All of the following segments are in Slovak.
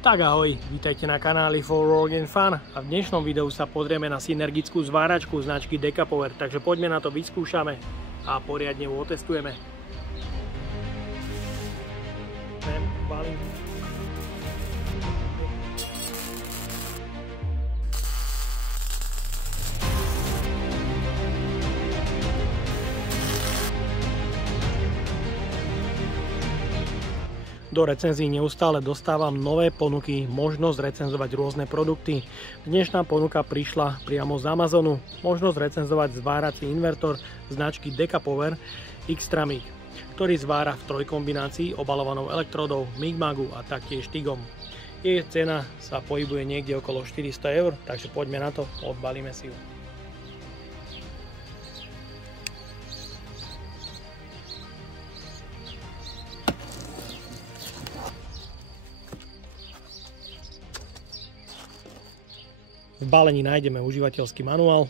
Tak ahoj, vítajte na kanáli For Work and Fun a v dnešnom videu sa pozrieme na synergickú zváračku značky Dekapower, takže poďme na to, vyskúšame a poriadne ju otestujeme. Do recenzií neustále dostávam nové ponuky, možnosť recenzovať rôzne produkty. Dnešná ponuka prišla priamo z Amazonu, možnosť recenzovať zvárací invertor značky Dekapower Xtramig, ktorý zvára v trojkombinácii obalovanou elektródou Migmagu a taktiež TIGom. Jej cena sa pohybuje niekde okolo 400 €, takže poďme na to, odbalíme si ju. V balení nájdeme užívateľský manuál.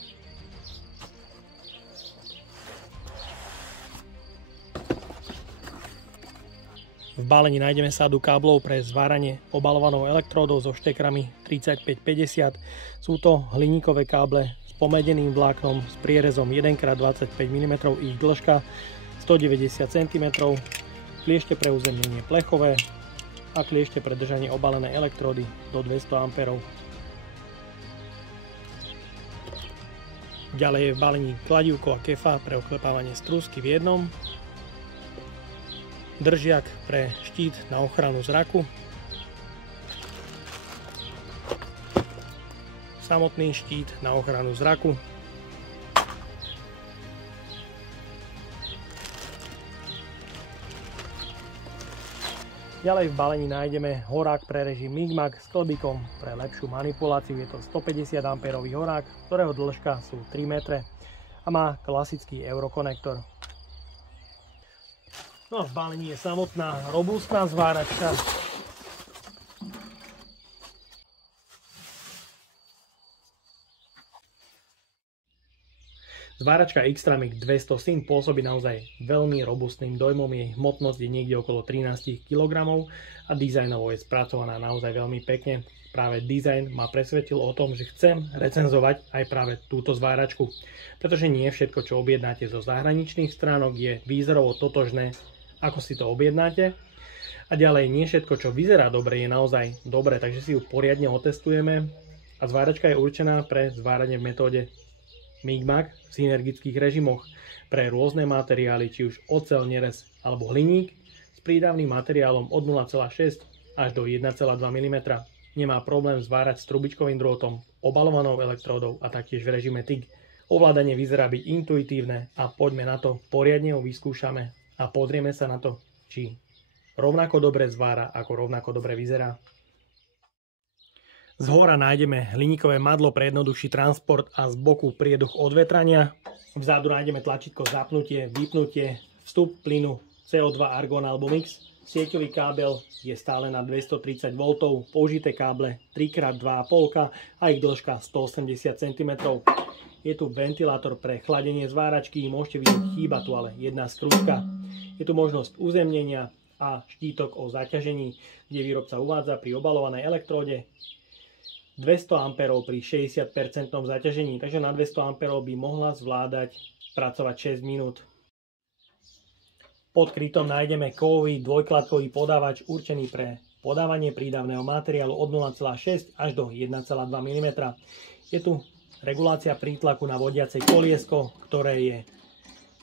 V balení nájdeme sadu káblov pre zváranie obalovanou elektródou so štekrami 3550. Sú to hliníkové káble s pomedeným vláknom s prierezom 1x25 mm ich dĺžka, 190 cm, kliešte pre uzemnenie plechové a kliešte pre držanie obalenej elektródy do 200 A. Ďalej je v balení kladívko a kefa pre oklepávanie strúsky v jednom, držiak pre štít na ochranu zraku, samotný štít na ochranu zraku, ďalej v balení nájdeme horák pre režim Migmag s klbikom pre lepšiu manipuláciu. Je to 150 A horák, ktorého dĺžka sú 3 m a má klasický eurokonektor. No a v balení je samotná robustná zváračka. Zváračka Xtramig 200 Syn pôsobí naozaj veľmi robustným dojmom, jej hmotnosť je niekde okolo 13 kg a dizajnovo je spracovaná naozaj veľmi pekne. Práve dizajn ma presvedčil o tom, že chcem recenzovať aj práve túto zváračku, pretože nie všetko, čo objednáte zo zahraničných stránok, je výzorovo totožné, ako si to objednáte. A ďalej, nie všetko, čo vyzerá dobre, je naozaj dobre, takže si ju poriadne otestujeme a zváračka je určená pre zváranie v metóde Migmag v synergických režimoch pre rôzne materiály, či už oceľ, nerez alebo hliník s prídavným materiálom od 0,6 až do 1,2 mm. Nemá problém zvárať s trubičkovým drôtom, obalovanou elektródou a taktiež v režime TIG. Ovládanie vyzerá byť intuitívne a poďme na to, poriadne ho vyskúšame a pozrieme sa na to, či rovnako dobre zvára, ako rovnako dobre vyzerá. Zhora nájdeme hliníkové madlo pre jednoduchší transport a z boku prieduch odvetrania. Vzadu nájdeme tlačítko zapnutie, vypnutie, vstup plynu CO2, argon alebo mix. Sieťový kábel je stále na 230 V, použité káble 3x2,5 a ich dĺžka 180 cm. Je tu ventilátor pre chladenie zváračky, môžete vidieť, chýba tu ale jedna skrúška. Je tu možnosť uzemnenia a štítok o zaťažení, kde výrobca uvádza pri obalovanej elektróde 200 A pri 60% zaťažení, takže na 200 A by mohla zvládať pracovať 6 minút. Pod krytom nájdeme kovový dvojkladkový podávač určený pre podávanie prídavného materiálu od 0,6 až do 1,2 mm. Je tu regulácia prítlaku na vodiacej koliesko, ktoré je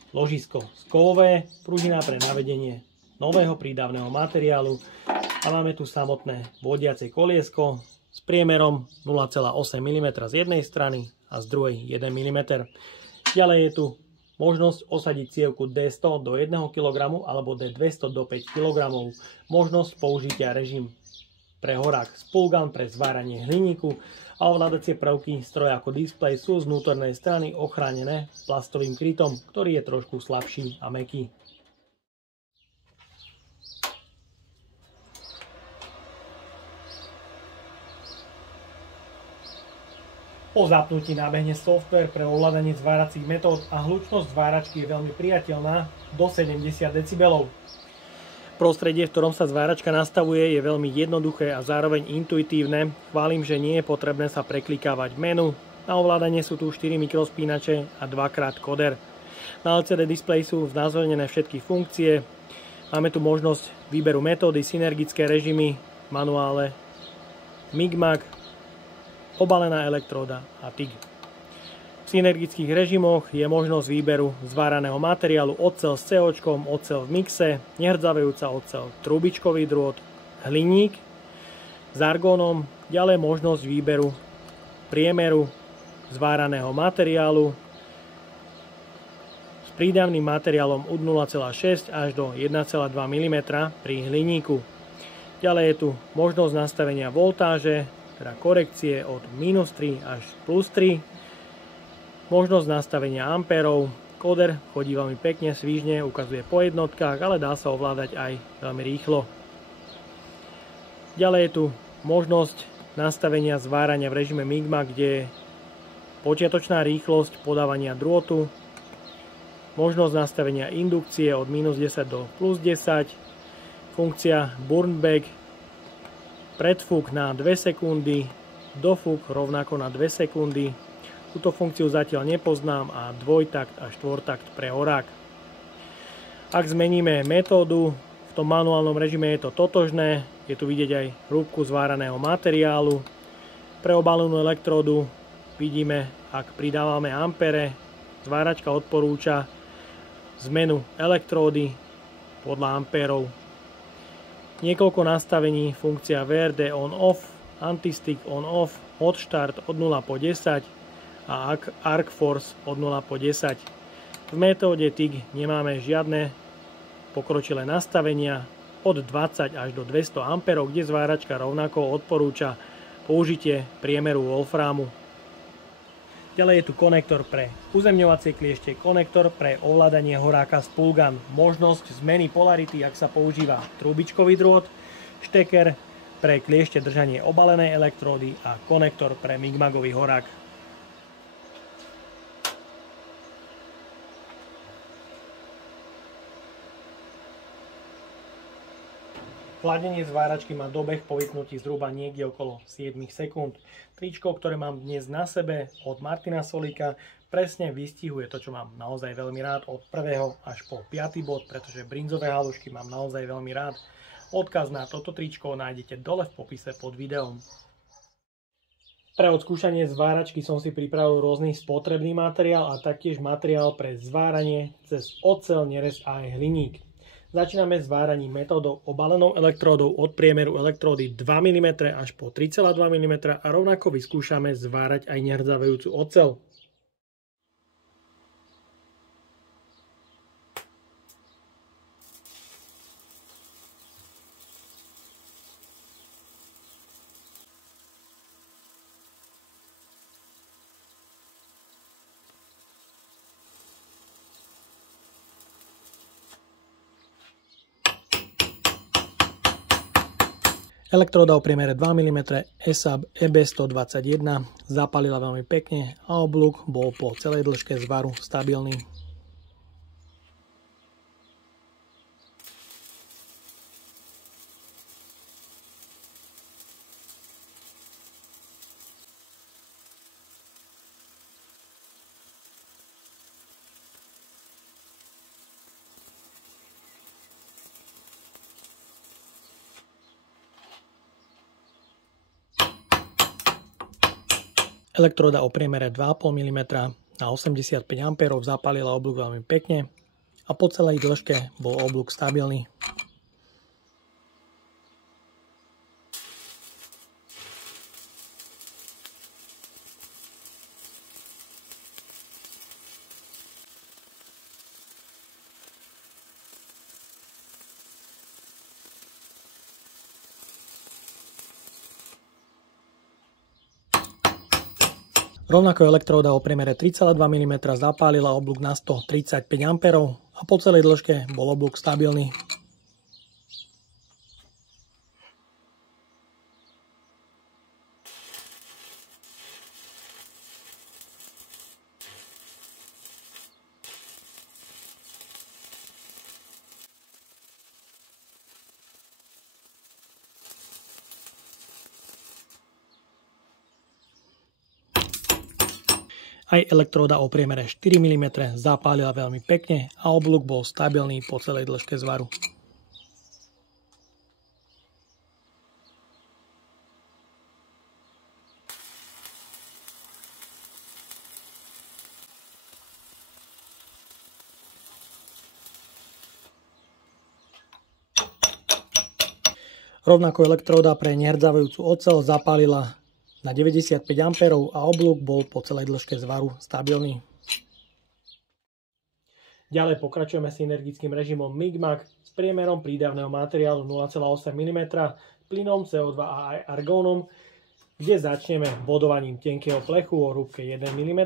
ložisko kovové, pružina pre navedenie nového prídavného materiálu a máme tu samotné vodiace koliesko s priemerom 0,8 mm z jednej strany a z druhej 1 mm. Ďalej je tu možnosť osadiť cievku D100 do 1 kg alebo D200 do 5 kg. Možnosť použitia režim pre horák Spulgan pre zváranie hliníku a ovládacie prvky stroja ako displej sú z vnútornej strany ochránené plastovým krytom, ktorý je trošku slabší a mäkký. Po zapnutí nábehne software pre ovládanie zváracích metód a hlučnosť zváračky je veľmi priateľná do 70 dB. Prostredie, v ktorom sa zváračka nastavuje, je veľmi jednoduché a zároveň intuitívne. Chválim, že nie je potrebné sa preklikávať menu. Na ovládanie sú tu 4 mikrospínače a 2x koder. Na LCD displeji sú znázornené všetky funkcie. Máme tu možnosť výberu metódy, synergické režimy, manuále, MIG-MAG, obalená elektróda a TIG. V synergických režimoch je možnosť výberu zváraného materiálu oceľ s COčkom, oceľ v mixe, nehrdzavejúca oceľ, trubičkový drôt, hliník s argónom, ďalej možnosť výberu priemeru zváraného materiálu s prídavným materiálom od 0,6 až do 1,2 mm pri hliníku. Ďalej je tu možnosť nastavenia voltáže, teda korekcie od -3 až +3, možnosť nastavenia ampérov, koder chodí veľmi pekne, svižne, ukazuje po jednotkách, ale dá sa ovládať aj veľmi rýchlo. Ďalej je tu možnosť nastavenia zvárania v režime MIG-MAG, kde je počiatočná rýchlosť podávania drôtu, možnosť nastavenia indukcie od -10 do +10, funkcia Burnback, predfúk na 2 sekundy, dofúk rovnako na 2 sekundy. Túto funkciu zatiaľ nepoznám a dvojtakt a štvortakt pre orák. Ak zmeníme metódu, v tom manuálnom režime je to totožné, je tu vidieť aj hrúbku zváraného materiálu. Pre obalenú elektródu vidíme, ak pridávame ampere, zváračka odporúča zmenu elektródy podľa ampérov. Niekoľko nastavení, funkcia VRD on-off, anti-stick on-off, hot start od 0 po 10 a Arc Force od 0 po 10. V metóde TIG nemáme žiadne pokročilé nastavenia od 20 až do 200 A, kde zváračka rovnako odporúča použitie priemeru wolframu. Ďalej je tu konektor pre uzemňovacie kliešte, konektor pre ovládanie horáka Spoolgun, možnosť zmeny polarity, ak sa používa trubičkový drôt, šteker pre kliešte držanie obalenej elektródy a konektor pre MIG-MAGový horák. Chladenie zváračky má dobeh po vypnutí zhruba niekde okolo 7 sekúnd. Tričko, ktoré mám dnes na sebe od Martina Solíka, presne vystihuje to, čo mám naozaj veľmi rád od 1. až po 5. bod, pretože brinzové halušky mám naozaj veľmi rád. Odkaz na toto tričko nájdete dole v popise pod videom. Pre odskúšanie zváračky som si pripravil rôzny spotrebný materiál a taktiež materiál pre zváranie cez oceľ, nerez a aj hliník. Začíname zváraním metódou obalenou elektródou od priemeru elektródy 2 mm až po 3,2 mm a rovnako vyskúšame zvárať aj nehrdzavejúcu oceľ. Elektróda o priemere 2 mm ESAB EB121 zapálila veľmi pekne a oblúk bol po celej dĺžke zvaru stabilný. Elektróda o priemere 2,5 mm na 85 A zapálila oblúk veľmi pekne a po celej dĺžke bol oblúk stabilný. Rovnako elektróda o priemere 3,2 mm zapálila oblúk na 135 A a po celej dĺžke bol oblúk stabilný. Aj elektróda o priemere 4 mm zapálila veľmi pekne a oblúk bol stabilný po celej dĺžke zvaru. Rovnako elektróda pre nehrdzavajúcu oceľ zapálila na 95 A a oblúk bol po celej dĺžke zvaru stabilný. Ďalej pokračujeme synergickým režimom MIG-MAG s priemerom prídavného materiálu 0,8 mm, plynom CO2 a argónom, kde začneme bodovaním tenkého plechu o hrúbke 1 mm.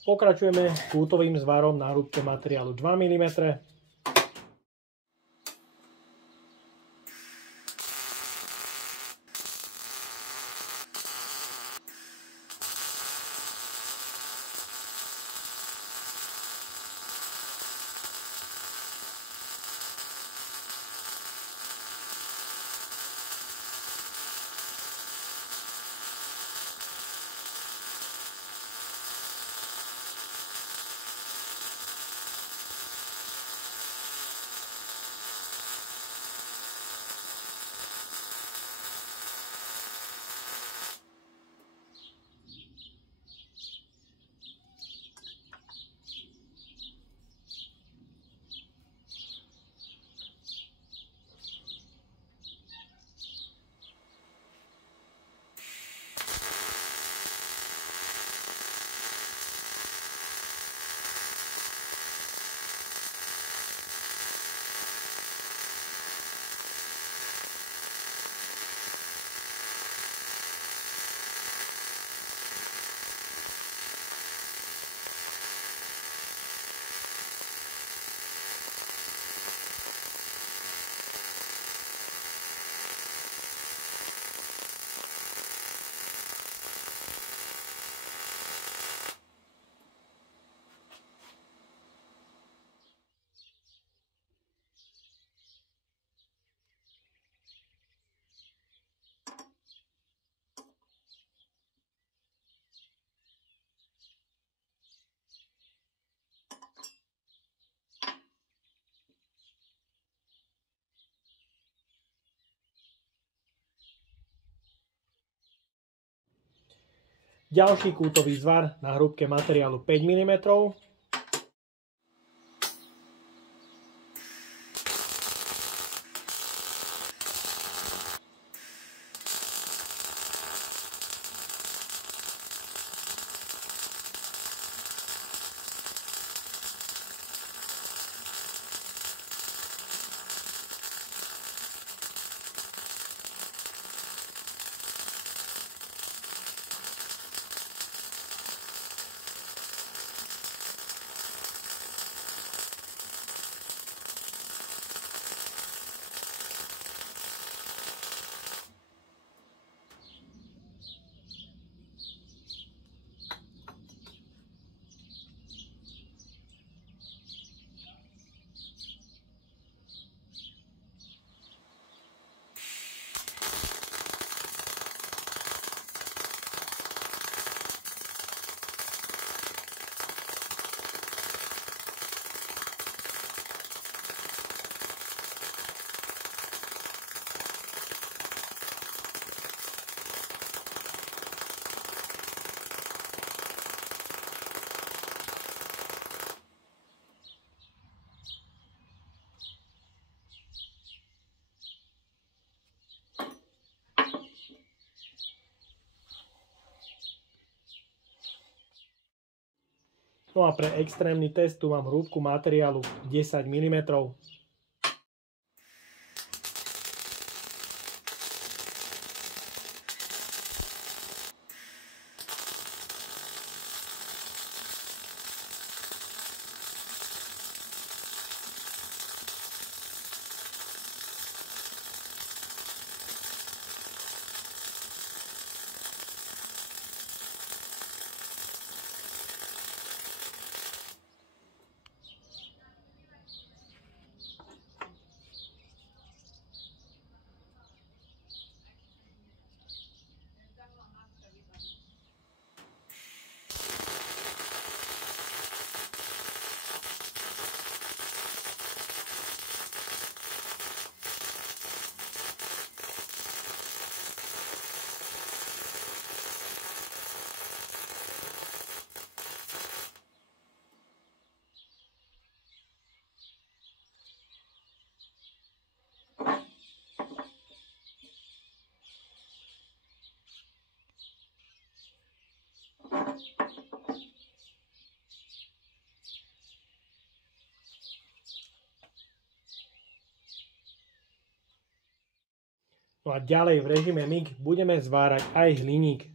Pokračujeme kútovým zvarom na hrúbke materiálu 2 mm. Ďalší kútový zvar na hrúbke materiálu 5 mm. No a pre extrémny test tu mám hrúbku materiálu 10 mm. No a ďalej v režime MIG budeme zvárať aj hliník.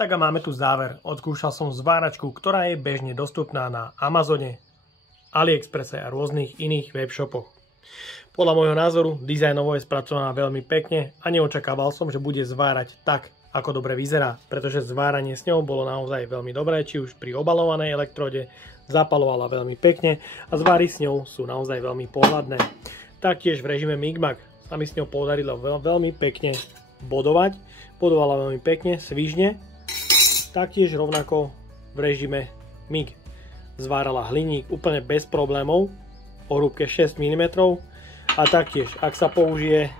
Tak a máme tu záver. Odskúšal som zváračku, ktorá je bežne dostupná na Amazone, AliExpresse a rôznych iných webshopoch. Podľa môjho názoru dizajnovo je spracovaná veľmi pekne a neočakával som, že bude zvárať tak, ako dobre vyzerá, pretože zváranie s ňou bolo naozaj veľmi dobré, či už pri obalovanej elektrode, zapalovala veľmi pekne a zváry s ňou sú naozaj veľmi pohľadné. Taktiež v režime MIG-MAG sa mi s ňou podarilo veľmi pekne bodovať, bodovala veľmi pekne, svižne. Taktiež rovnako v režime MIG zvárala hliník úplne bez problémov o hrúbke 6 mm a taktiež ak sa použije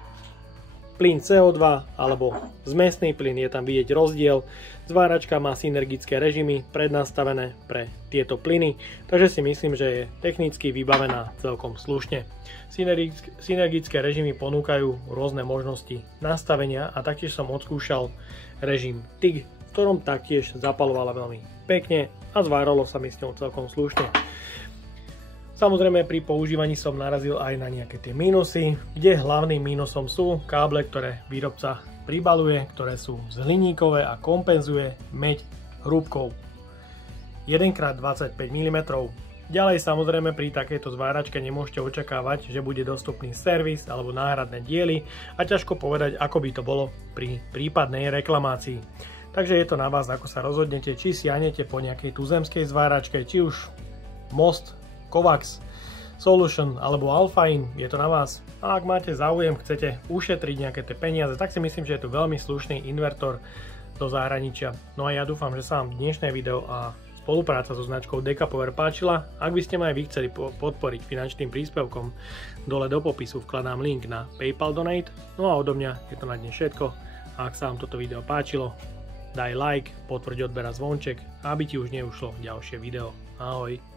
plyn CO2 alebo zmesný plyn, je tam vidieť rozdiel. Zváračka má synergické režimy prednastavené pre tieto plyny, takže si myslím, že je technicky vybavená celkom slušne. Synergické režimy ponúkajú rôzne možnosti nastavenia a taktiež som odskúšal režim TIG, v ktorom taktiež zapalovala veľmi pekne a zváralo sa mi s ňou celkom slušne. Samozrejme pri používaní som narazil aj na nejaké tie mínusy, kde hlavným mínusom sú káble, ktoré výrobca pribaluje, ktoré sú z hliníkové a kompenzuje meď hrúbkou 1x25 mm. Ďalej samozrejme pri takejto zváračke nemôžete očakávať, že bude dostupný servis alebo náhradné diely a ťažko povedať, ako by to bolo pri prípadnej reklamácii. Takže je to na vás, ako sa rozhodnete, či siahnete po nejakej tuzemskej zváračke, či už Most, Kovax, Solution alebo Alphain, je to na vás. A ak máte záujem, chcete ušetriť nejaké tie peniaze, tak si myslím, že je to veľmi slušný invertor do zahraničia. No a ja dúfam, že sa vám dnešné video a spolupráca so značkou Decapower páčila. Ak by ste ma aj vy chceli podporiť finančným príspevkom, dole do popisu vkladám link na PayPal Donate. No a odo mňa je to na dnes všetko. A ak sa vám toto video páčilo, daj like, potvrď odber a zvonček, aby ti už neušlo ďalšie video. Ahoj.